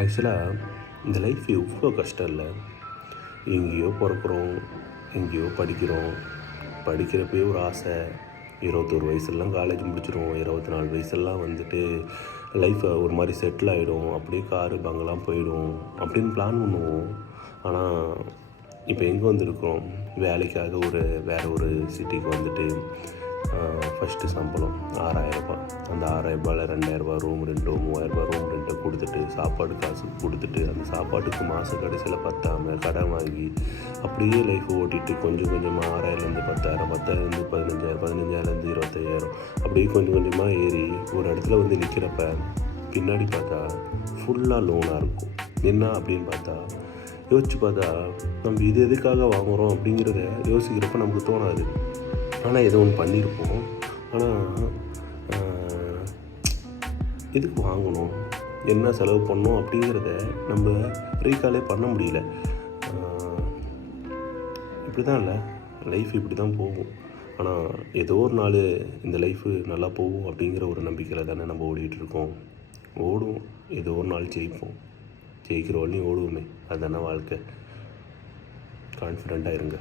ஆக்சுவலாக இந்த லைஃப் எவ்வளோ கஷ்டம் இல்லை. எங்கேயோ பிறக்கிறோம், எங்கேயோ படிக்கிறோம். படிக்கிறப்பயே ஒரு ஆசை, 21 வயசுலாம் காலேஜ் முடிச்சிடும், 24 வயசுலாம் வந்துட்டு லைஃப்பை ஒரு மாதிரி செட்டில் ஆகிடும், அப்படியே காரு பங்கெல்லாம் போயிடும் அப்படின்னு பிளான் பண்ணுவோம். ஆனால் இப்போ எங்கே வந்துருக்கிறோம்? வேலைக்காக வேறு ஒரு சிட்டிக்கு வந்துட்டு ஃபஸ்ட்டு சம்பளம் 6000 அந்த 6000 2000 ரூம் ரெண்டோ 3000 ரூம் ரெண்டோ கொடுத்துட்டு சாப்பாடு காசு கொடுத்துட்டு அந்த சாப்பாட்டுக்கு மாத கடைசியில் பத்தாமல் கடன் வாங்கி அப்படியே லைஃப் ஓட்டிகிட்டு கொஞ்சம் கொஞ்சமாக 6000லேருந்து 10,000 10,000லேருந்து 15,000 15,000லேருந்து 25,000 அப்படியே கொஞ்சம் கொஞ்சமாக ஏறி ஒரு இடத்துல வந்து நிற்கிறப்ப பின்னாடி பார்த்தா ஃபுல்லாக லோனாக இருக்கும். என்ன அப்படின்னு பார்த்தா யோசிச்சு பார்த்தா நம்ம இது எதுக்காக வாங்குகிறோம் அப்படிங்கிறத யோசிக்கிறப்ப நமக்கு தோணாது. ஆனால் ஏதோ ஒன்று பண்ணியிருப்போம். ஆனால் எதுக்கு வாங்கணும், என்ன செலவு பண்ணோம் அப்படிங்கிறத நம்ம ரீகாலே பண்ண முடியல. இப்படி தான் இல்லை, லைஃப் இப்படி தான் போகும். ஆனால் ஏதோ ஒரு நாள் இந்த லைஃபு நல்லா போகும் அப்படிங்கிற ஒரு நம்பிக்கையில் தானே நம்ம ஓடிட்டுருக்கோம். ஓடுவோம், ஏதோ ஒரு நாள் ஜெயிப்போம். ஜெயிக்கிற வரையும் ஓடுவோமே, அதுதானே வாழ்க்கை. கான்ஃபிடெண்ட்டாக இருங்க.